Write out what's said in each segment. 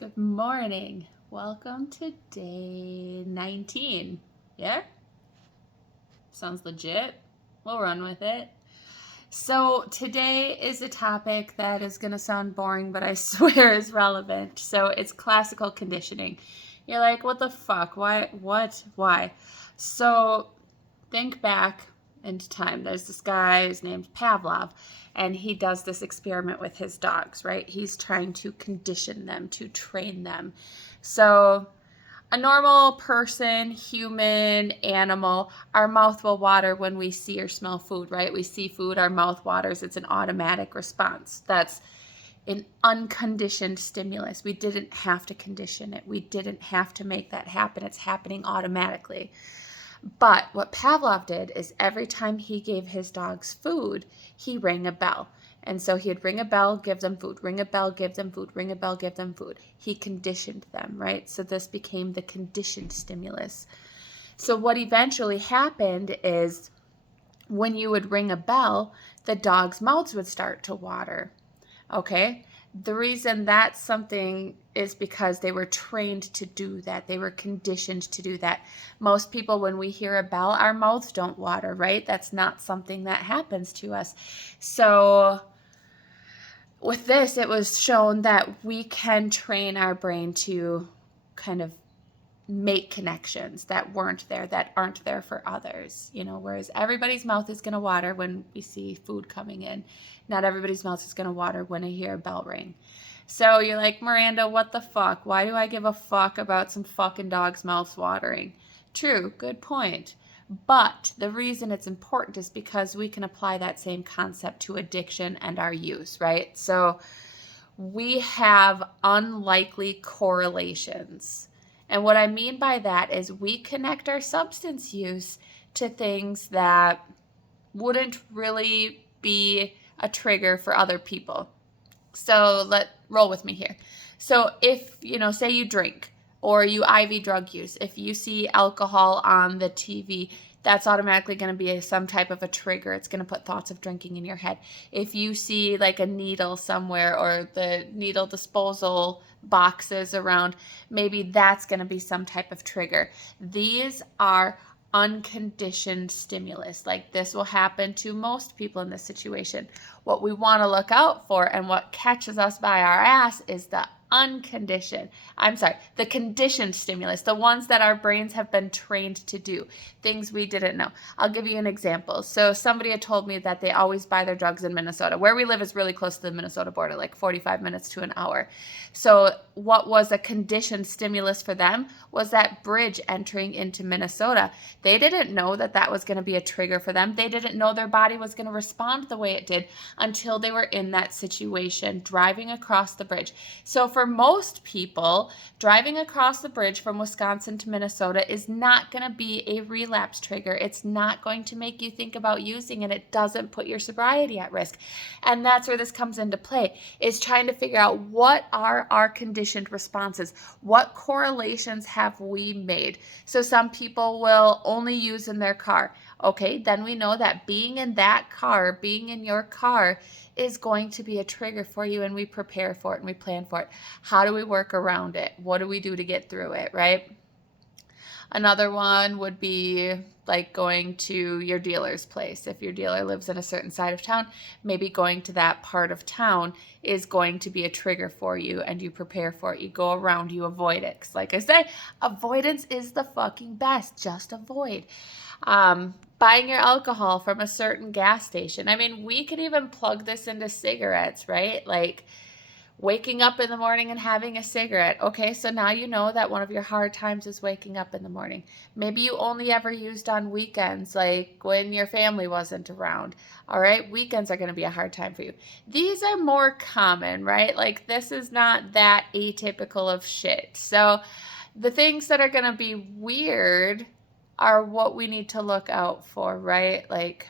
Good morning. Welcome to day 19. Yeah? Sounds legit. We'll run with it. So, today is a topic that is going to sound boring, but I swear is relevant. So, it's classical conditioning. You're like, what the fuck? Why? What? Why? So, think back into time. There's this guy, his name's Pavlov, and he does this experiment with his dogs, right? He's trying to condition them, to train them. So, a normal person, human, animal, our mouth will water when we see or smell food, right? We see food, our mouth waters. It's an automatic response. That's an unconditioned stimulus. We didn't have to condition it. We didn't have to make that happen. It's happening automatically. But what Pavlov did is every time he gave his dogs food, he rang a bell. And so he'd ring a bell, give them food, ring a bell, give them food, ring a bell, give them food. He conditioned them, right? So this became the conditioned stimulus. So what eventually happened is when you would ring a bell, the dogs' mouths would start to water. Okay? The reason that's something is because they were trained to do that. They were conditioned to do that. Most people, when we hear a bell, our mouths don't water, right? That's not something that happens to us. So with this, it was shown that we can train our brain to kind of make connections that weren't there, that aren't there for others, whereas everybody's mouth is going to water when we see food coming in. Not everybody's mouth is going to water when I hear a bell ring. So you're like, Miranda, what the fuck? Why do I give a fuck about some fucking dog's mouth watering? True, good point. But the reason it's important is because we can apply that same concept to addiction and our use, right? So we have unlikely correlations. And what I mean by that is we connect our substance use to things that wouldn't really be a trigger for other people. So roll with me here. So if, say you drink or you IV drug use, if you see alcohol on the TV, that's automatically going to be some type of a trigger. It's going to put thoughts of drinking in your head. If you see like a needle somewhere or the needle disposal boxes around, maybe that's going to be some type of trigger. These are unconditioned stimulus. Like this will happen to most people in this situation. What we want to look out for and what catches us by our ass is the conditioned stimulus, the ones that our brains have been trained to do, things we didn't know. I'll give you an example. So somebody had told me that they always buy their drugs in Minnesota. Where we live is really close to the Minnesota border, like 45 minutes to an hour. So what was a conditioned stimulus for them was that bridge entering into Minnesota. They didn't know that that was going to be a trigger for them. They didn't know their body was going to respond the way it did until they were in that situation, driving across the bridge. So for most people, driving across the bridge from Wisconsin to Minnesota is not going to be a relapse trigger. It's not going to make you think about using it. It doesn't put your sobriety at risk. And that's where this comes into play, is trying to figure out what are our conditioned responses? What correlations have we made? So some people will only use in their car. Okay, then we know that being in that car, being in your car is going to be a trigger for you, and we prepare for it and we plan for it. How do we work around it? What do we do to get through it, right? Another one would be like going to your dealer's place. If your dealer lives in a certain side of town, maybe going to that part of town is going to be a trigger for you, and you prepare for it. You go around, you avoid it. 'Cause like I say, avoidance is the fucking best. Just avoid. Buying your alcohol from a certain gas station. I mean, we could even plug this into cigarettes, right? Like waking up in the morning and having a cigarette. Okay, so now you know that one of your hard times is waking up in the morning. Maybe you only ever used on weekends, like when your family wasn't around. All right, weekends are going to be a hard time for you. These are more common, right? Like this is not that atypical of shit. So the things that are going to be weird are what we need to look out for, right? Like,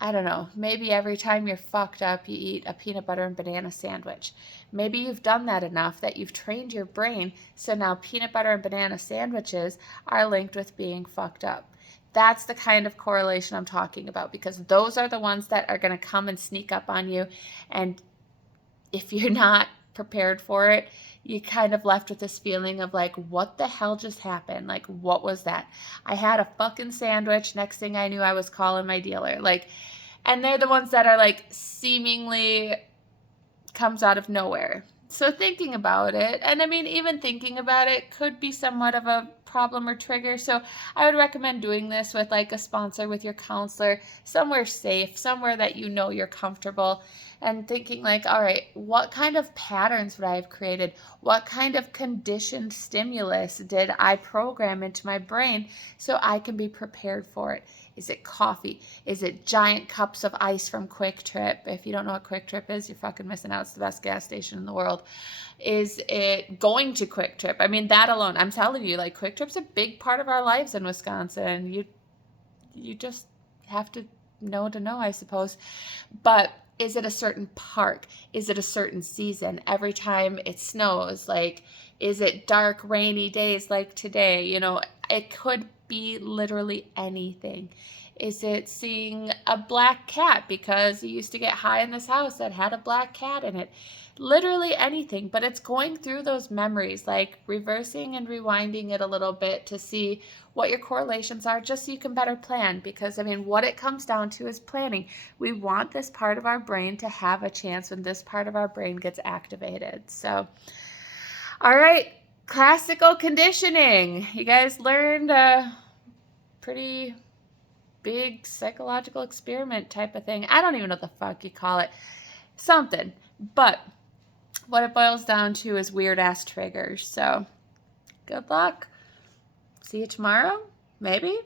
I don't know, maybe every time you're fucked up, you eat a peanut butter and banana sandwich. Maybe you've done that enough that you've trained your brain, so now peanut butter and banana sandwiches are linked with being fucked up. That's the kind of correlation I'm talking about, because those are the ones that are going to come and sneak up on you. And if you're not prepared for it, you kind of left with this feeling of like, what the hell just happened? Like, what was that? I had a fucking sandwich. Next thing I knew, I was calling my dealer. Like, and they're the ones that are like seemingly comes out of nowhere. So thinking about it, and I mean, even thinking about it could be somewhat of a problem or trigger. So I would recommend doing this with like a sponsor, with your counselor, somewhere safe, somewhere that you know you're comfortable, and thinking like, all right, what kind of patterns would I have created? What kind of conditioned stimulus did I program into my brain so I can be prepared for it? Is it coffee? Is it giant cups of ice from Quick Trip? If you don't know what Quick Trip is, you're fucking missing out. It's the best gas station in the world. Is it going to Quick Trip? I mean, that alone, I'm telling you, like, Quick Trip's a big part of our lives in Wisconsin. You just have to know, I suppose. But is it a certain park? Is it a certain season? Every time it snows, like, is it dark, rainy days like today? You know, it could be literally anything. Is it seeing a black cat because you used to get high in this house that had a black cat in it? Literally anything, but it's going through those memories, like reversing and rewinding it a little bit to see what your correlations are, just so you can better plan. Because I mean, what it comes down to is planning. We want this part of our brain to have a chance when this part of our brain gets activated. So, all right, classical conditioning. You guys learned a pretty big psychological experiment type of thing. I don't even know what the fuck you call it. Something. But what it boils down to is weird ass triggers. So good luck. See you tomorrow, maybe.